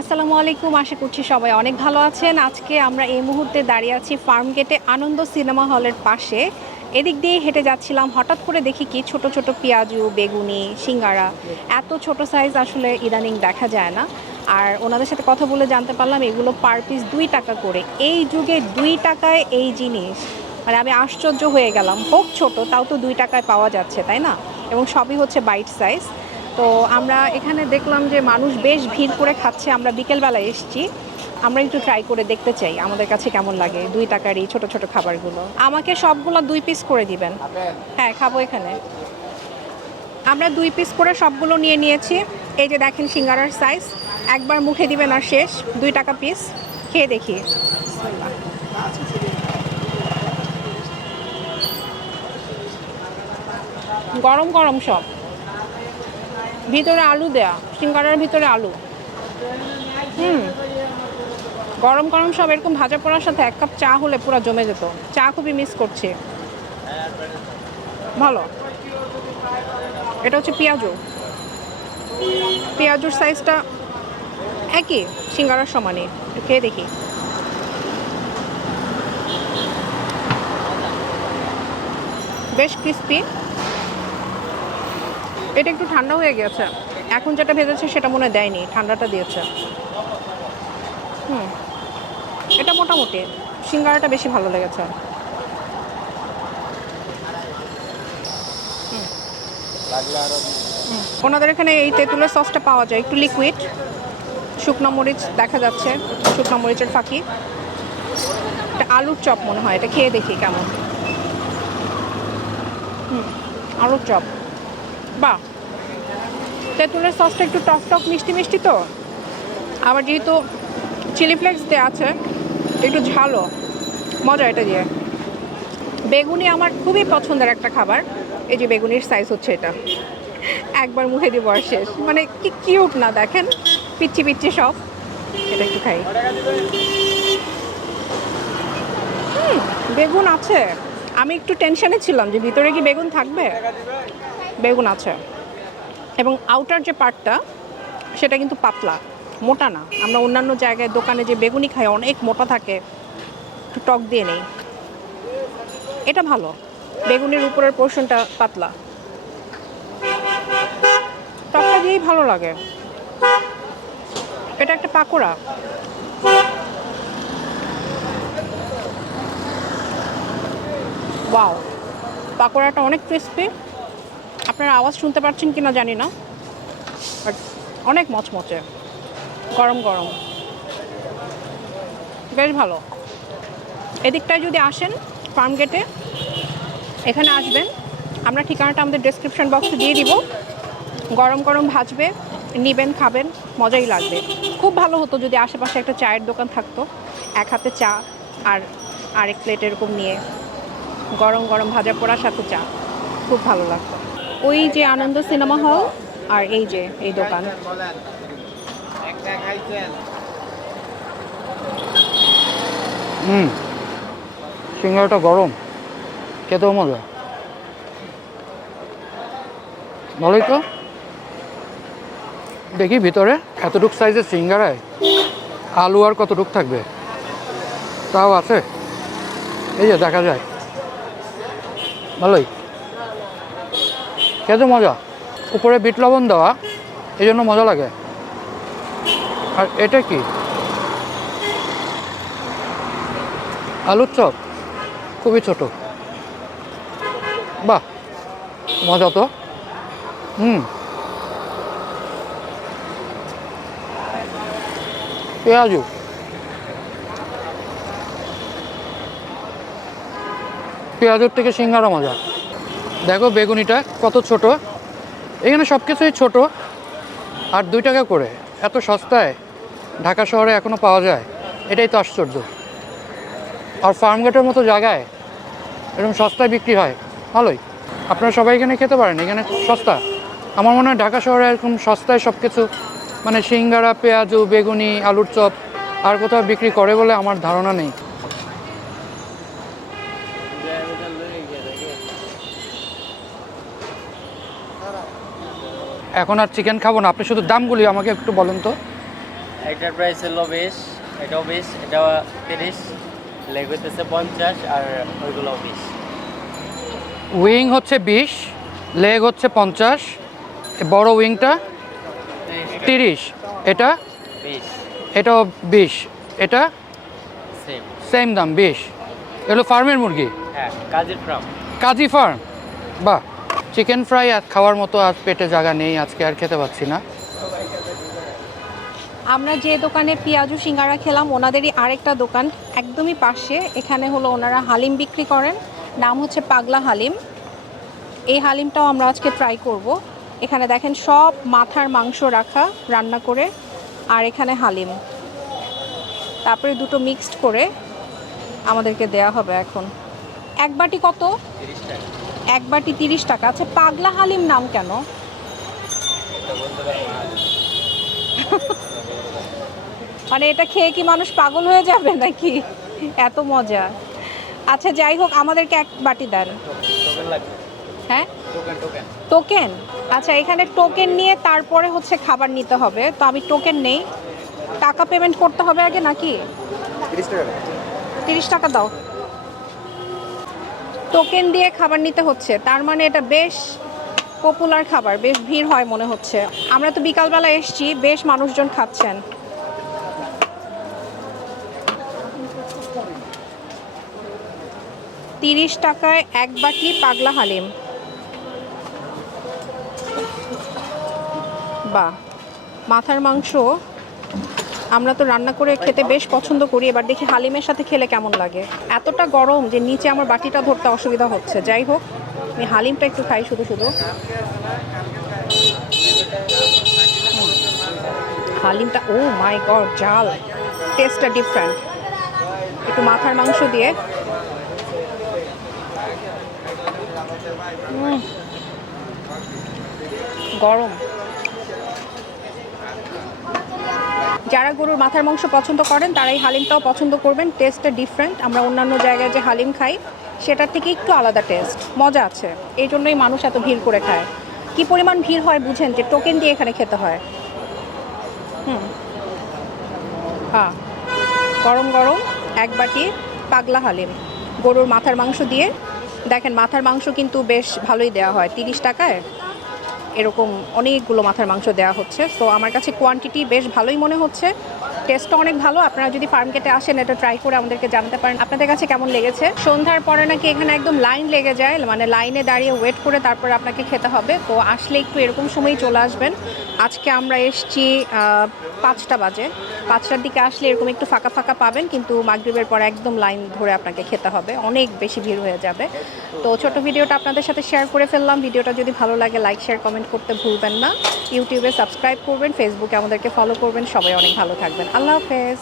আসসালামু আলাইকুম। আশা করছি সবাই অনেক ভালো আছেন। আজকে আমরা এই মুহূর্তে দাঁড়িয়ে আছি ফার্ম গেটে আনন্দ সিনেমা হলের পাশে। এদিক দিয়ে হেঁটে যাচ্ছিলাম, হঠাৎ করে দেখি কি ছোট ছোট পেঁয়াজু, বেগুনি, সিঙ্গারা, এত ছোট সাইজ আসলে ইদানিং দেখা যায় না। আর ওনাদের সাথে কথা বলে জানতে পারলাম এগুলো পার পিস 2 টাকা করে। এই যুগে 2 টাকায় এই জিনিস, মানে আমি আশ্চর্য হয়ে গেলাম। হোক ছোট, তাও তো 2 টাকায় পাওয়া যাচ্ছে, তাই না? এবং সবই হচ্ছে বাইট সাইজ। তো আমরা এখানে দেখলাম যে মানুষ বেশ ভিড় করে খাচ্ছে। আমরা বিকেলবেলায় এসেছি, আমরা একটু ট্রাই করে দেখতে চাই আমাদের কাছে কেমন লাগে 2 টাকার এই ছোটো ছোটো খাবারগুলো। আমাকে সবগুলো 2 পিস করে দিবেন। হ্যাঁ, খাবো এখানে। আমরা 2 পিস করে সবগুলো নিয়ে নিয়েছি। এই যে দেখেন সিঙ্গারার সাইজ, একবার মুখে দিবেন আর শেষ। 2 টাকা পিস, খেয়ে দেখি। গরম গরম সব, ভিতরে আলু দেয়া, সিঙ্গারার ভিতরে আলু। হুম, গরম গরম সব এরকম ভাজা পোড়ার সাথে 1 কাপ চা হলে পুরো জমে যেত। চা খুবই মিস করছি। ভালো। এটা হচ্ছে পেঁয়াজু। পেঁয়াজুর সাইজটা একই, সিঙ্গারার সমানই। খেয়ে দেখি। বেশ ক্রিস্পি। এটা একটু ঠান্ডা হয়ে গেছে, এখন যেটা ভেজেছে সেটা মনে দেয়নি, ঠান্ডাটা দিয়েছে। হুম, এটা মোটামুটি। সিঙ্গারাটা বেশি ভালো লেগেছে। ওনাদের এখানে এই তেঁতুলের সসটা পাওয়া যায়, একটু লিকুইড। শুকনো মরিচ দেখা যাচ্ছে, শুকনো মরিচের ফাঁকি। এটা আলুর চপ মনে হয়, এটা খেয়ে দেখি কেমন। আলুর চপ, বাহ। তেঁতুলের সসটা একটু টক টক মিষ্টি মিষ্টি, তো আবার যেহেতু চিলি ফ্লেক্স দেওয়া আছে, একটু ঝালও। মজা এটা দিয়ে। বেগুনি আমার খুবই পছন্দের একটা খাবার। এই যে বেগুনির সাইজ হচ্ছে এটা, একবার মুখে দিব আর শেষ। মানে কি কিউট না দেখেন, পিচ্ছি পিচ্ছি সব। এটা একটু খাই। বেগুন আছে। আমি একটু টেনশনে ছিলাম যে ভিতরে কি বেগুন থাকবে। বেগুন আছে, এবং আউটার যে পার্টটা সেটা কিন্তু পাতলা, মোটা না। আমরা অন্যান্য জায়গায় দোকানে যে বেগুনি খাই অনেক মোটা থাকে, একটু টক দিয়ে নেই। এটা ভালো, বেগুনের উপরের পোর্শনটা পাতলা, টকটা দিয়েই ভালো লাগে। এটা একটা পাকোড়া। ওয়াও, পাকোড়াটা অনেক ক্রিস্পি। আপনারা আওয়াজ শুনতে পাচ্ছেন কিনা জানি না, বাট অনেক মচমচে, গরম গরম, বেশ ভালো। এদিকটায় যদি আসেন ফার্ম গেটে, এখানে আসবেন। আমরা ঠিকানাটা আমাদের ডেসক্রিপশন বক্সে দিয়ে দিব। গরম গরম ভাজবে, নিবেন, খাবেন, মজাই লাগবে। খুব ভালো হতো যদি আশেপাশে একটা চায়ের দোকান থাকতো, এক হাতে চা আর আরেক প্লেট এরকম নিয়ে গরম গরম ভাজা পোড়ার সাথে চা, খুব ভালো লাগতো। ওই যে আনন্দ সিনেমা হল, আর এই যে এই দোকান। হুম, সিঙ্গারাটা গরম, খেতেও মজা। ভালোই তো। দেখি ভিতরে এতটুক সাইজের সিঙ্গারায় আলু আর কতটুক থাকবে, তাও আছে। এই যে দেখা যায়, ভালোই খেতে মজা। উপরে বিট লবণ দেওয়া, এই জন্য মজা লাগে। আর এটা কি, আলুর চপ, খুবই ছোট। বাহ, মজা তো। হুম, পেঁয়াজু, পেঁয়াজুর থেকে সিঙ্গারা মজা। দেখো বেগুনিটা কত ছোট। এখানে সব কিছুই ছোট, আর 2 টাকা করে, এত সস্তায় ঢাকা শহরে এখনও পাওয়া যায়, এটাই তো আশ্চর্য। আর ফার্মগেটের মতো জায়গায় এরকম সস্তায় বিক্রি হয়, ভালোই। আপনারা সবাই এখানে খেতে পারেন, এখানে খুব সস্তা। আমার মনে হয় ঢাকা শহরে এরকম সস্তায় সব কিছু, মানে সিঙ্গারা, পেঁয়াজু, বেগুনি, আলুর চপ আর কোথাও বিক্রি করে বলে আমার ধারণা নেই। এখন আর চিকেন খাবো না, আপনি শুধু দামগুলি আমাকে একটু বলেন তো। এটার প্রাইস হলো 20, এটাও 20, এটাও 30, লেগ হইতেছে 50 আর ওইগুলো 20। উইং হচ্ছে 20, লেগ হচ্ছে 50, বড় উইংটা 30, এটা 20 এটাও 20, এটা সেম। সেম দাম 20। এগুলো ফার্মের মুরগি, হ্যাঁ, কাজের ফার্ম। কাজী ফার্ম। বাহ, চিকেন ফ্রাই আর খাওয়ার মতো আজ পেটে জায়গা নেই, আজকে আর খেতে পাচ্ছি না। আমরা যে দোকানে পেঁয়াজু সিঙ্গারা খেলাম ওনাদেরই আরেকটা দোকান একদমই পাশে। এখানে হলো ওনারা হালিম বিক্রি করেন, নাম হচ্ছে পাগলা হালিম। এই হালিমটাও আমরা আজকে ট্রাই করব। এখানে দেখেন সব মাথার মাংস রাখা রান্না করে, আর এখানে হালিম, তারপরে দুটো মিক্সড করে আমাদেরকে দেয়া হবে এখন। এক বাটি কত? 30 টাকা। এক বাটি 30 টাকা। আচ্ছা, পাগলা হালিম নাম কেন? এটা বলতে পারবো না। মানে এটা খেয়ে কি মানুষ পাগল হয়ে যাবে নাকি? এত মজা। আচ্ছা যাই হোক, আমাদেরকে এক বাটি দেন। টোকেন লাগবে। হ্যাঁ, টোকেন। টোকেন। আচ্ছা, এখানে টোকেন নিয়ে তারপরে হচ্ছে খাবার নিতে হবে। তো আমি টোকেন নেই, টাকা পেমেন্ট করতে হবে আগে নাকি? 30 টাকা। 30 টাকা দাও। টোকেন দিয়ে খাবার নিতে হচ্ছে, তার মানে এটা বেশ পপুলার খাবার, বেশ ভিড় হয় মনে হচ্ছে। আমরা তো বিকালবেলা এসেছি, বেশ মানুষজন খাচ্ছেন। তিরিশ টাকায় এক বাটি পাগলা হালিম। বাহ, মাথার মাংস আমরা তো রান্না করে খেতে বেশ পছন্দ করি, এবার দেখি হালিমের সাথে খেলে কেমন লাগে। এতটা গরম যে নিচে আমার বাটিটা ধরতে অসুবিধা হচ্ছে। যাই হোক, আমি হালিমটা একটু খাই শুধু শুধু। হালিমটা, ও মাই গড, জাল, টেস্টটা ডিফারেন্ট। একটু মাথার মাংস দিয়ে গরম। যারা গরুর মাথার মাংস পছন্দ করেন তারা এই হালিমটাও পছন্দ করবেন, টেস্টটা ডিফারেন্ট। আমরা অন্যান্য জায়গায় যে হালিম খাই সেটার থেকে একটু আলাদা টেস্ট, মজা আছে। এই জন্যই মানুষ এত ভিড় করে খায়। কি পরিমাণ ভিড় হয় বুঝেন, যে টোকেন দিয়ে এখানে খেতে হয়। হ্যাঁ, গরম গরম এক বাটি পাগলা হালিম গরুর মাথার মাংস দিয়ে। দেখেন মাথার মাংস কিন্তু বেশ ভালোই দেওয়া হয় 30 টাকায়, এরকম অনেকগুলো মাথার মাংস দেওয়া হচ্ছে। তো আমার কাছে কোয়ান্টিটি বেশ ভালোই মনে হচ্ছে, টেস্টটা অনেক ভালো। আপনারা যদি ফার্ম গেটে আসেন এটা ট্রাই করে আমাদেরকে জানাতে পারেন আপনাদের কাছে কেমন লেগেছে। সন্ধ্যার পরে নাকি এখানে একদম লাইন লেগে যায়, মানে লাইনে দাঁড়িয়ে ওয়েট করে তারপরে আপনাকে খেতে হবে। তো আসলে একটু এরকম সময়ই চলে আসবেন। আজকে আমরা এসছি 5টা বাজে, 5টার দিকে আসলে এরকম একটু ফাঁকা ফাঁকা পাবেন, কিন্তু মাগরিবের পর একদম লাইন ধরে আপনাকে খেতে হবে, অনেক বেশি ভিড় হয়ে যাবে। তো ছোট ভিডিওটা আপনাদের সাথে শেয়ার করে ফেললাম। ভিডিওটা যদি ভালো লাগে লাইক শেয়ার কমেন্ট করতে ভুলবেন না। ইউটিউবে সাবস্ক্রাইব করবেন, ফেসবুকে আমাদেরকে ফলো করবেন। সবাই অনেক ভালো থাকবেন। আল্লাহ হাফেজ।